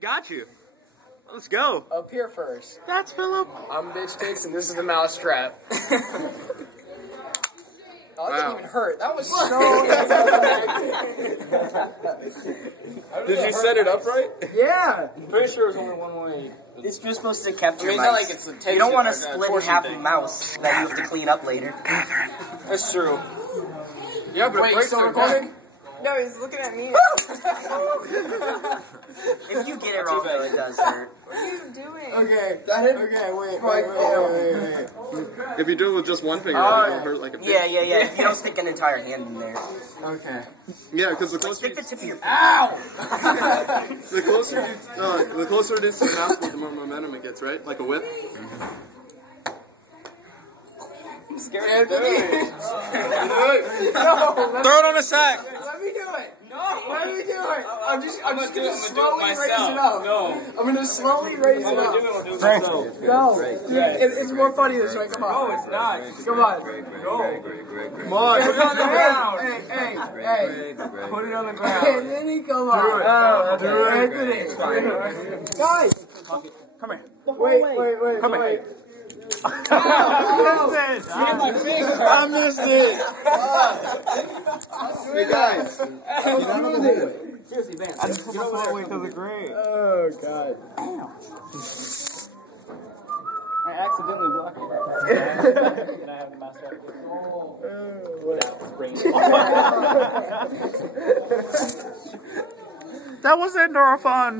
Got you. Let's go. Up here first. That's Philip. I'm Bitch Tix, and this is the Mousetrap. Oh, that didn't even hurt. That was so. Did you set it up right? Yeah. I'm pretty sure it was only one way. It's just supposed to capture it's mice. not like it's a tension, You don't want to or a split in torsion half thing. a mouse that you have to clean up later. That's true. Yeah, but wait, still recording? No, he's looking at me. If you get it wrong, though, it does hurt. What are you doing? Okay, that hit. Okay, wait. If you do it with just one finger, it'll hurt like a bitch. Yeah. If you don't stick an entire hand in there. Okay. Yeah, because the closer Stick the tip of your finger. Ow! the closer it is to the mouse, the more momentum it gets, right? Like a whip. I'm scared. Anthony. Throw it on a sack. Let me do it. No. Let me do it. I'm just gonna slowly raise it up. No. I'm gonna slowly raise it up. I'll do it myself. No. Dude, it's more funny this way. Come on. No, it's not. Come on. Go. Come on. Put it on the ground. Hey. Put it on the ground. Anthony, come on. Do it. Anthony. Guys. Come here. Wait. Come here. I missed it. Hey guys. Seriously, man. I just put my foot away because of Greg. Oh, God. I accidentally blocked it. Can I have the master? That was endorphin.